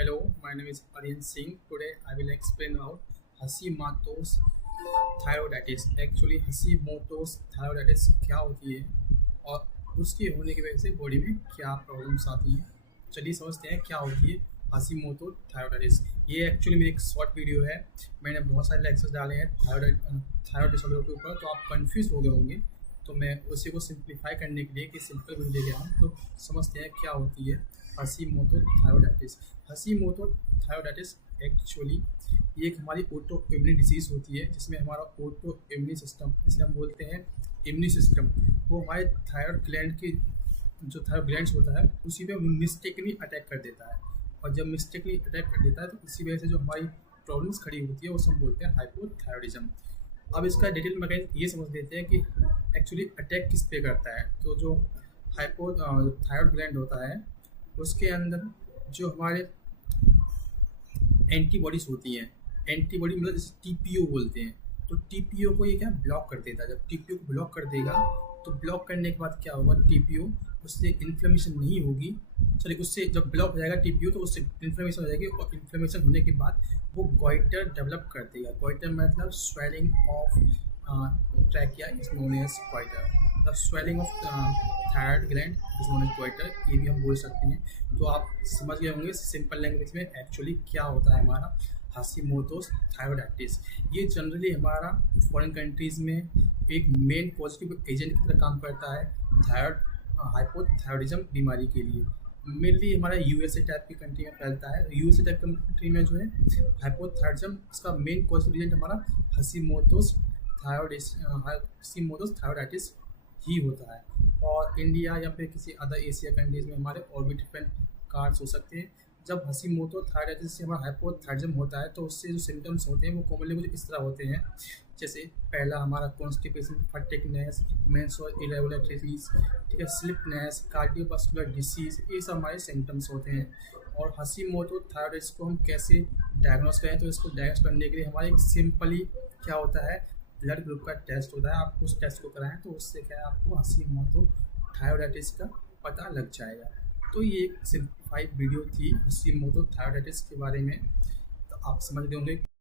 Hello, my name is Aryan Singh. Today I will explain about Hashimoto's thyroiditis. Actually Hashimoto's thyroiditis क्या होती है और उसके होने की वजह से बॉडी में क्या प्रॉब्लम्स आती हैं। चलिए समझते हैं क्या होती है हाशिमोटो थायराइडाइटिस। ये एक्चुअली मेरी एक शॉर्ट वीडियो है। मैंने बहुत सारे लेक्चर्स डाले हैं थायराइड डिसऑर्डर के ऊपर, तो आप कंफ्यूज हो गए होंगे। तो मैं उसी को सिंप्लीफाई करने के लिए कि सिंपल वीडियो लेके आऊँ, तो समझते हैं क्या होती है Hashimoto thyroiditis. Hashimoto thyroiditis actually ये एक हमारी ऑटो इम्यून डिसीज़ होती है, जिसमें हमारा ऑटो इम्यून सिस्टम, जिसे हम बोलते हैं इम्यून सिस्टम, वो हमारे थायराइड ग्लैंड की जो थायराइड ग्लैंड्स होता है उसी पे मिस्टेकली अटैक कर देता है। और जब मिस्टेकली अटैक कर देता है तो इसी वजह से जो हमारी प्रॉब्लम्स खड़ी होती है उसे हम बोलते हैं हाइपोथायरॉयडिज्म। अब इसका डिटेल मैकेनिज्म ये समझ लेते हैं कि एक्चुअली अटैक किस पे करता है। तो जो थायराइड ग्लैंड होता है उसके अंदर जो हमारे एंटीबॉडीज होती हैं, एंटीबॉडी मतलब जैसे टीपीओ बोलते हैं, तो टीपीओ को ये क्या ब्लॉक कर देता है। जब टीपीओ को ब्लॉक कर देगा तो ब्लॉक करने के बाद क्या होगा, टीपीओ उससे इन्फ्लेमेशन नहीं होगी, सॉरी उससे जब ब्लॉक हो जाएगा टीपीओ तो उससे इन्फ्लेमेशन हो जाएगी, और इन्फ्लेमेशन होने के बाद वो गॉइटर डेवलप कर देगा। गॉइटर मतलब swelling of trachea is known as goitre. The swelling of thyroid gland is known as goitre, ये भी हम बोल सकते हैं। तो आप समझ गए होंगे सिंपल लैंग्वेज में एक्चुअली क्या होता है हमारा हाशिमोटोस थायराइडाइटिस। ये जनरली हमारा फॉरेन कंट्रीज़ में एक मेन पॉजिटिव एजेंट की तरह काम करता है थायराइड हाइपोथायरॉयडिज्म बीमारी के लिए। मेनली हमारा यूएसए टाइप की कंट्री में फैलता है। यूएसए टाइप कंट्री में जो है हाइपोथायरॉयडिज्म, इसका मेन पॉजिटिव एजेंट हमारा हाशिमोटोस थायराइडाइटिस ही होता है। और इंडिया या फिर किसी अदर एशिया कंट्रीज़ में हमारे और भी डिफरेंट कार्ड्स हो सकते हैं। जब हाशिमोटो थायराइडाइटिस से हमारा हाइपोथायरॉयडिज्म होता है तो उससे जो सिम्टम्स होते हैं वो कॉमनली कुछ इस तरह होते हैं, जैसे पहला हमारा कॉन्स्टिपेशन, फटिगनेस, मेंस्ट्रुअल इरेगुलरिटीज, ठीक है, स्लिपनेस, कार्डियोवास्कुलर डिसीज, ये सब हमारे सिम्टम्स होते हैं। और हाशिमोटो थायराइडाइटिस को हम कैसे डायग्नोस करें, तो इसको डायग्नोस करने के लिए हमारे एक सिंपली क्या होता है, ब्लड ग्रुप का टेस्ट होता है। आप उस टेस्ट को कराएं तो उससे क्या है आपको हाशिमोटो थायराइडाइटिस का पता लग जाएगा। तो ये एक सिंप्लीफाइड वीडियो थी हाशिमोटो थायराइडाइटिस के बारे में, तो आप समझ गए होंगे